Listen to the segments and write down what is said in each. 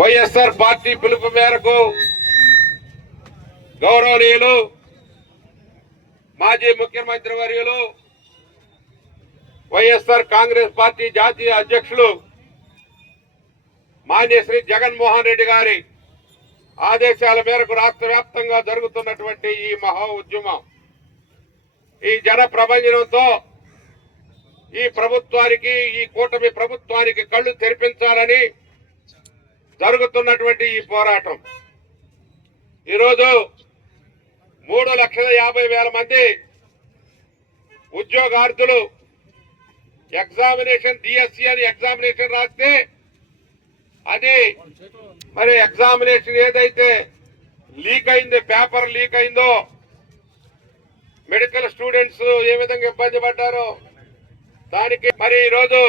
YSR party పిలుపు మేరకు గౌరవనీయులు మాజీ ముఖ్యమంత్రి వర్యులు వైఎస్ఆర్ కాంగ్రెస్ పార్టీ జాతీయ అధ్యక్షులు మాన్య శ్రీ జగన్మోహన్ రెడ్డి గారి ఆదేశాల మేరకు రాష్ట్ర వ్యాప్తంగా జరుగుతున్నటువంటి ఈ మహా ఉద్యమం, ఈ జన ప్రభంజనంతో ఈ ప్రభుత్వానికి, ఈ కూటమి ప్రభుత్వానికి కళ్ళు తెరిపించాలని జరుగుతున్నటువంటి ఈ పోరాటం ఈరోజు 3,50,000 మంది ఉద్యోగార్థులు ఎగ్జామినేషన్ డిఎస్సి అని ఎగ్జామినేషన్ రాస్తే అది మరి ఎగ్జామినేషన్ ఏదైతే లీక్ అయిందో, పేపర్ లీక్ అయిందో, మెడికల్ స్టూడెంట్స్ ఏ విధంగా ఇబ్బంది పడ్డారో దానికి మరి ఈరోజు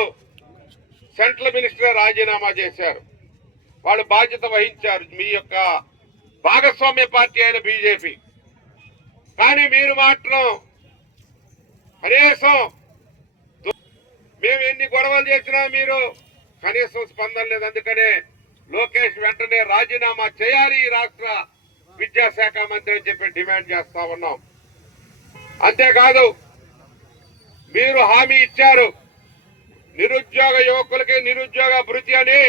సెంట్రల్ మినిస్టర్ రాజీనామా చేశారు. వాళ్ళు బాధ్యత వహించారు, మీ యొక్క భాగస్వామ్య పార్టీ అయిన బీజేపీ. కానీ మీరు మాత్రం కనీసం మేము ఎన్ని గొడవలు చేసినా మీరు కనీసం స్పందన లేదు. అందుకనే లోకేష్ వెంటనే రాజీనామా చేయాలి ఈ రాష్ట్ర విద్యాశాఖ మంత్రి అని చెప్పి డిమాండ్ చేస్తా ఉన్నాం. అంతేకాదు, మీరు హామీ ఇచ్చారు నిరుద్యోగ యువకులకి నిరుద్యోగ భృతి అని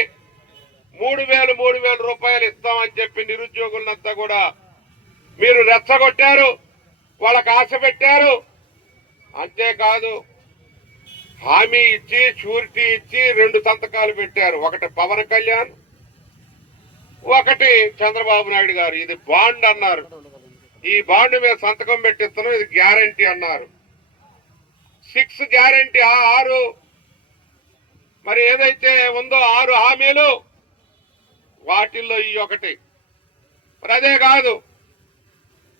3,000 రూపాయలు ఇస్తామని చెప్పి నిరుద్యోగులంతా కూడా మీరు రెచ్చగొట్టారు, వాళ్ళకి ఆశ పెట్టారు. అంతేకాదు, హామీ ఇచ్చి షూరిటీ ఇచ్చి 2 సంతకాలు పెట్టారు. ఒకటి పవన్ కళ్యాణ్, ఒకటి చంద్రబాబు నాయుడు గారు. ఇది బాండ్ అన్నారు, ఈ బాండ్ మీద సంతకం పెట్టిస్తున్నాం, ఇది గ్యారంటీ అన్నారు. 6 గ్యారంటీ, 6 మరి ఏదైతే ఉందో 6 హామీలు, వాటిల్లో ఈ ఒకటి. మరి అదే కాదు,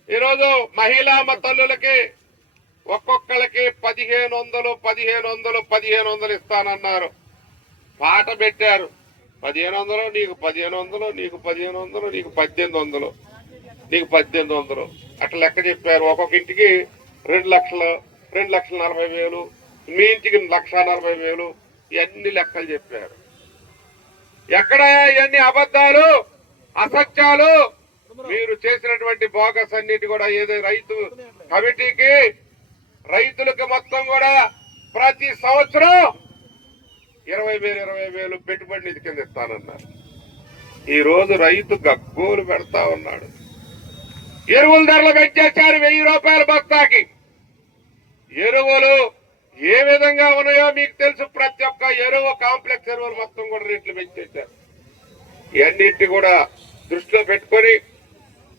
ఈరోజు మహిళా తల్లులకి ఒక్కొక్కరికి 1,500 ఇస్తానన్నారు. పాట పెట్టారు, 1,500 నీకు 1,500, నీకు 1,500, నీకు 1,800, నీకు 1,800 అట్లా లెక్క చెప్పారు. ఒక్కొక్క ఇంటికి 2,40,000, మీ ఇంటికి 1,40,000, ఇవన్నీ లెక్కలు చెప్పారు. ఎక్కడ ఇవన్నీ అబద్ధాలు, అసత్యాలు? మీరు చేసినటువంటి బోగస్ అన్నిటి కూడా ఏదో రైతు కమిటీకి, రైతులకు మొత్తం కూడా ప్రతి సంవత్సరం 20,000 పెట్టుబడి నిధి కింద ఇస్తానన్నారు. ఈ రోజు రైతు గగ్గోలు పెడతా ఉన్నాడు. ఎరువుల ధరలు పెంచేశారు 1,000 రూపాయల బస్తాకి. ఎరువులు ఏ విధంగా ఉన్నాయో మీకు తెలుసు. ప్రతి ఒక్క ఎరువు, కాంప్లెక్స్ ఎరువులు మొత్తం కూడా రేట్లు పెంచేశారు. ఇవన్నింటినీ కూడా దృష్టిలో పెట్టుకొని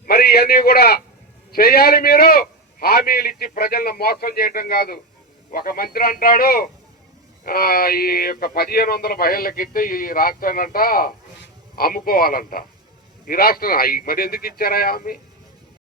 మరి ఇవన్నీ కూడా చేయాలి. మీరు హామీలు ఇచ్చి ప్రజలను మోసం చేయటం కాదు. ఒక మంత్రి అంటాడు, ఈ యొక్క 1,500 మహిళలకు ఇస్తే ఈ రాష్ట్రాన్నంట అమ్ముకోవాలంట. ఈ రాష్ట్రం మరి ఎందుకు ఇచ్చారా హామీ?